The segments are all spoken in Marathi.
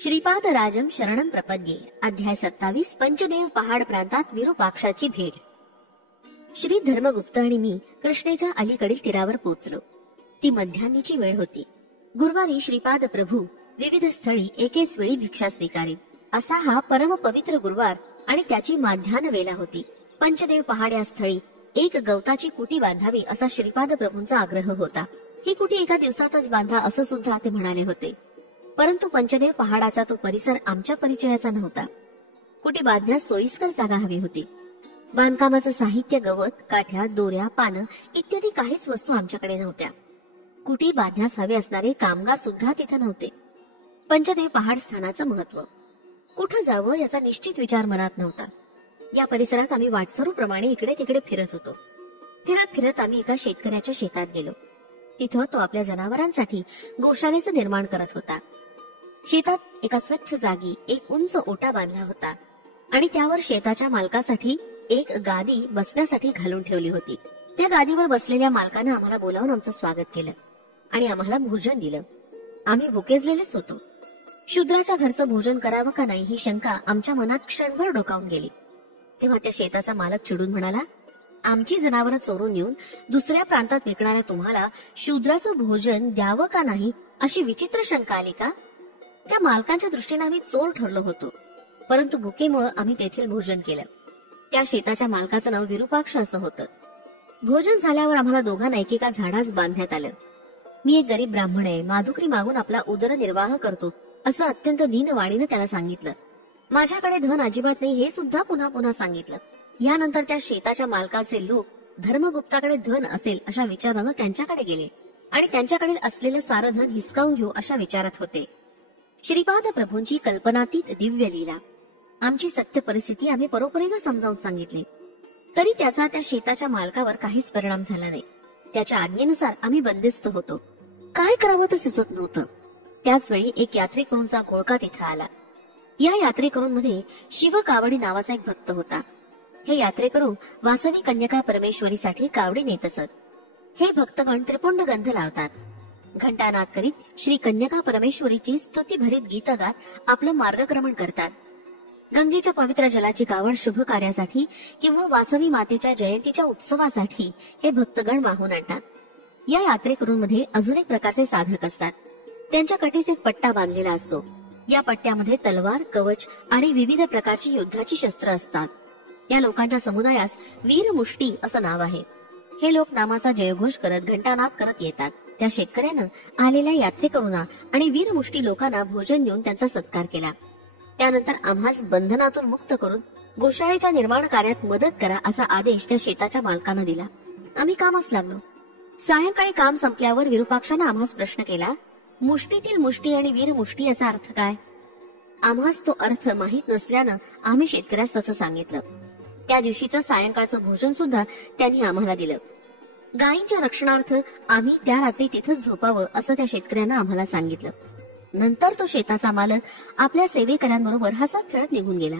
श्रीपाद राजम शरणम प्रपद्ये अध्याय 27 पंचदेव पहाड प्रांतात विरूपाक्षाची भेट। श्री धर्मगुप्त आणि मी कृष्णेच्या अलीकडील तीरावर पोहोचलो। ती मध्यान्हीची वेळ होती। गुरुवारी श्रीपाद प्रभू विविध स्थळी एकेच वेळी भिक्षा स्वीकारीत असा हा परम पवित्र गुरुवार आणि त्याची माध्यान्ह वेला होती। पंचदेव पहाड या स्थळी एक गवताची कुटी बांधावी असा श्रीपाद प्रभूंचा आग्रह होता। ही कुटी एका दिवसातच बांधा असं सुद्धा ते म्हणाले होते, परंतु पंचदेव पहाडाचा तो परिसर आमच्या परिचयाचा नव्हता। कुटी बांधण्यास सोयीस्कर जागा हवी होती। बांधकामाचं साहित्य गवत, काठ्या, दोऱ्या, पानं इत्यादी काहीच वस्तू आमच्याकडे नव्हत्या। कुटी बांधण्यास हवे असणारे कामगार सुद्धा तिथे नव्हते। पंचदेव पहाड स्थानाचं महत्व, कुठं जावं याचा निश्चित विचार मनात नव्हता। या परिसरात आम्ही वाटसरूप्रमाणे इकडे तिकडे फिरत होतो। फिरत फिरत आम्ही एका शेतकऱ्याच्या शेतात गेलो। तिथं तो आपल्या जनावरांसाठी गोशाळेचं निर्माण करत होता। शेतात एका स्वच्छ जागी एक उंच ओटा बांधला होता आणि त्यावर शेताच्या मालकासाठी एक गादी बसण्यासाठी घालून ठेवली होती। त्या गादीवर बसलेल्या मालकाने आम्हाला बोलावून आमचं स्वागत केलं आणि आम्हाला भोजन दिलं। आम्ही भुकेजलेलेच होतो। शूद्राच्या घरचं भोजन करावं का नाही ही शंका आमच्या मनात क्षणभर डोकावून गेली। तेव्हा त्या शेताचा मालक चिडून म्हणाला, आमची जनावरं चोरून येऊन दुसऱ्या प्रांतात विकणाऱ्या तुम्हाला शूद्राचं भोजन द्यावं का नाही अशी विचित्र शंका आली का? त्या मालकांच्या दृष्टीने आम्ही चोर ठरलो होतो, परंतु भुकेमुळे आम्ही तेथील भोजन केलं। त्या शेताच्या मालकाचं नाव विरूपाक्ष असं होतं। भोजन झाल्यावर आम्हाला दोघांना एकेका झाडास बांधण्यात आलं। मी एक गरीब ब्राह्मण आहे, माधुकरी मागून आपला उदरनिर्वाह करतो असं अत्यंत दीनवाणीने त्याला सांगितलं। माझ्याकडे धन अजिबात नाही हे सुद्धा पुन्हा पुन्हा सांगितलं। यानंतर त्या शेताच्या मालकाचे लोक धर्मगुप्ताकडे धन असेल अशा विचारानं त्यांच्याकडे गेले आणि त्यांच्याकडे असलेलं सारं धन हिसकावून घेऊ अशा विचारात होते। श्रीपाद प्रभूंची कल्पनातीत दिव्य लीला, आमची सत्य परिस्थिती आम्ही परोपरीने समजावून सांगितली, तरी त्याचा त्या शेताच्या मालकावर काहीच परिणाम झाला नाही। त्याच्या आज्ञेनुसार आम्ही बंदिस्त होतो। काय करावं ते सुचत नव्हतं। त्याच वेळी एक यात्रेकरूंचा घोळका तिथे आला। या यात्रेकरूंमध्ये शिव कावडी नावाचा एक भक्त होता। हे यात्रेकरू वासवी कन्यका परमेश्वरीसाठी कावडी नेत असत। हे भक्तगण त्रिपुंड गंध लावतात, घंटानाद करीत श्री कन्यका परमेश्वरीची स्तुतीभरीत गीत गात आपलं मार्गक्रमण करतात। गंगेच्या पवित्र जलाची कावड शुभ कार्यासाठी किंवा वासवी मातेच्या जयंतीच्या उत्सवासाठी हे भक्तगण मागून आणतात। या यात्रेकरूंमध्ये अजून एक प्रकारचे साधक असतात। त्यांच्या कटीस एक पट्टा बांधलेला असतो। या पट्ट्यामध्ये तलवार, कवच आणि विविध प्रकारची युद्धाची शस्त्र असतात। या लोकांच्या समुदायास वीरमुष्टी असं नाव आहे। हे लोक नामाचा जयघोष करत घंटानाद करत येतात। त्या शेतकऱ्यानं आलेल्या यात्रेकरूंना आणि वीरमुष्टी लोकांना भोजन देऊन त्यांचा सत्कार केला। त्यानंतर आम्हास बंधनातून मुक्त करून गोशाळेच्या निर्माण कार्यात मदत करा असा आदेश त्या शेताच्या मालकानं दिला। आम्ही कामास लागलो। सायंकाळी काम संपल्यावर विरूपाक्षानं आम्हास प्रश्न केला, मुष्टीतील मुष्टी आणि वीरमुष्टी याचा अर्थ काय? आम्हास तो अर्थ माहीत नसल्यानं आम्ही शेतकऱ्यास तसं सांगितलं। त्या दिवशीचं सायंकाळचं भोजन सुद्धा त्यांनी आम्हाला दिलं। गायींच्या रक्षणार्थ आम्ही त्या रात्री तिथंच झोपावं असं त्या शेतकऱ्यानं आम्हाला सांगितलं। नंतर तो शेताचा मालक आपल्या सेवेकऱ्यांबरोबर हसत खेळत निघून गेला।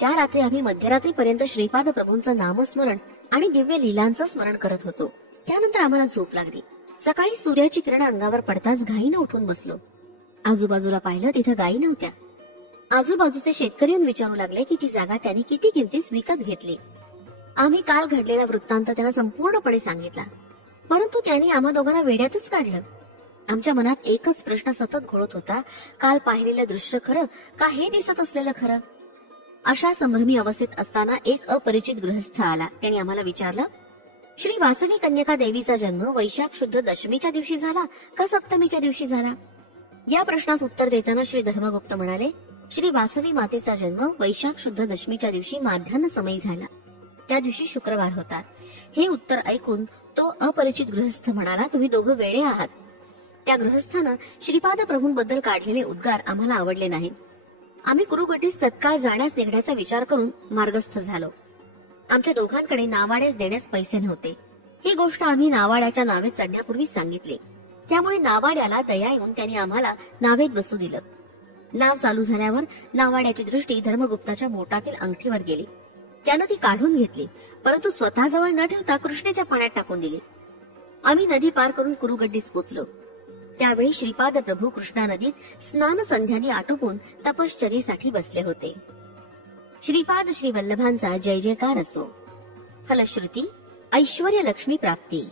त्या रात्री आम्ही मध्यरात्रीपर्यंत श्रीपाद प्रभूंचं नामस्मरण आणि दिव्य लीलांचं स्मरण करत होतो। त्यानंतर आम्हाला झोप लागली। सकाळी सूर्याची किरण अंगावर पडताच घाईनं उठून बसलो। आजूबाजूला पाहिलं, तिथं गायी नव्हत्या। आजूबाजूचे शेतकरी येऊन विचारू लागले की ती जागा त्यांनी किती किमतीस विकत घेतली। आम्ही काल घडलेला वृत्तांत त्यांना संपूर्णपणे सांगितला, परंतु त्यांनी आम्हा दोघांना वेड्यातच काढलं। आमच्या मनात एकच प्रश्न सतत घोळत होता, काल पाहिलेलं दृश्य खरं का हे दिसत असलेलं खरं? अशा संभ्रमी अवस्थेत असताना एक अपरिचित गृहस्थ आला। त्यांनी आम्हाला विचारलं, श्री वासवी कन्यका देवीचा जन्म वैशाख शुद्ध दशमीच्या दिवशी झाला का सप्तमीच्या दिवशी झाला? या प्रश्नास उत्तर देताना श्री धर्मगुप्त म्हणाले, श्री वासवी मातेचा जन्म वैशाख शुद्ध दशमीच्या दिवशी माध्यान्ह समयी झाला। त्या दिवशी शुक्रवार होता। हे उत्तर ऐकून तो अपरिचित गृहस्थ म्हणाला, तुम्ही दोघं वेडे आहात। त्या गृहस्थानं श्रीपाद प्रभूंबद्दल काढलेले उद्गार आम्हाला आवडले नाही। आम्ही कुरुगटीस तत्काळ जाण्यास निघण्याचा विचार करून मार्गस्थ झालो। आमच्या दोघांकडे नावाड्यास देण्यास पैसे नव्हते। ही गोष्ट आम्ही नावाड्याच्या नावेत चढण्यापूर्वी सांगितली। त्यामुळे नावाड्याला दया येऊन त्यांनी आम्हाला नावेत बसू दिलं। नाव चालू झाल्यावर नावाड्याची दृष्टी धर्मगुप्ताच्या बोटातील अंगठीवर गेली। त्यानं ती काढून घेतली, परंतु स्वतःजवळ न ठेवता कृष्णेच्या पाण्यात टाकून दिली। आम्ही नदी पार करून कुरुगड्डीस पोचलो। त्यावेळी श्रीपाद प्रभू कृष्णा नदीत स्नान संध्यानी आटोपून तपश्चर्येसाठी बसले होते. श्रीपाद श्री वल्लभांचा जय जयकार असो. फलश्रुती ऐश्वर्य लक्ष्मी प्राप्ती.